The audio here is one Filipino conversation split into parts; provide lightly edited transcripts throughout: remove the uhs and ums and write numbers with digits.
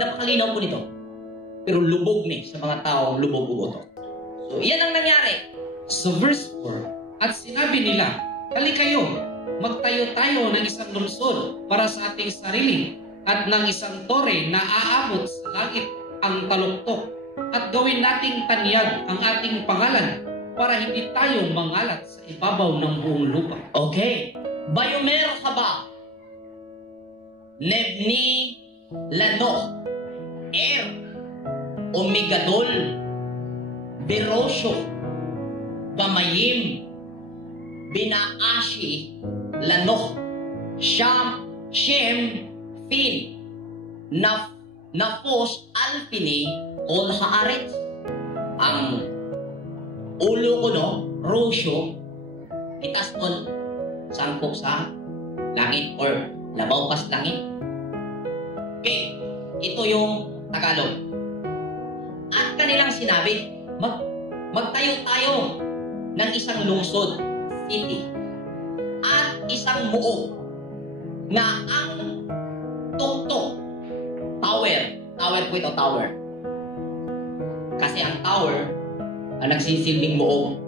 Napakalinaw po nito. Pero lubog ni sa mga taong lubog-ugoto. So, yan ang nangyari. So verse 4, at sinabi nila, "Hali kayo, magtayo tayo ng isang lungsod para sa ating sarili at ng isang tore na aabot sa langit ang taluktok at gawin nating tanyag ang ating pangalan para hindi tayo mangalat sa ibabaw ng buong lupa." Okay. Bayomer haba. Nebni lano. Omigadol. Berosyo. Gamayim. Binaashi. Lano. Shem. Fin. Nafos alpini. Ol haaretz. Ang ulo ko no, rosyo, itas nun, sangkop sa langit or labaw pas langit. Okay, ito yung Tagalog. At kanilang sinabi, magtayo tayo ng isang lungsod, city, at isang muog na ang tuktok, tower po ito, tower. Kasi ang tower, ang nagsisilbing muog,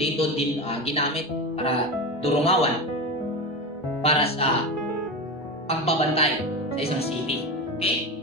dito din ginamit para durungawan para sa pagbabantay sa isang city. Okay?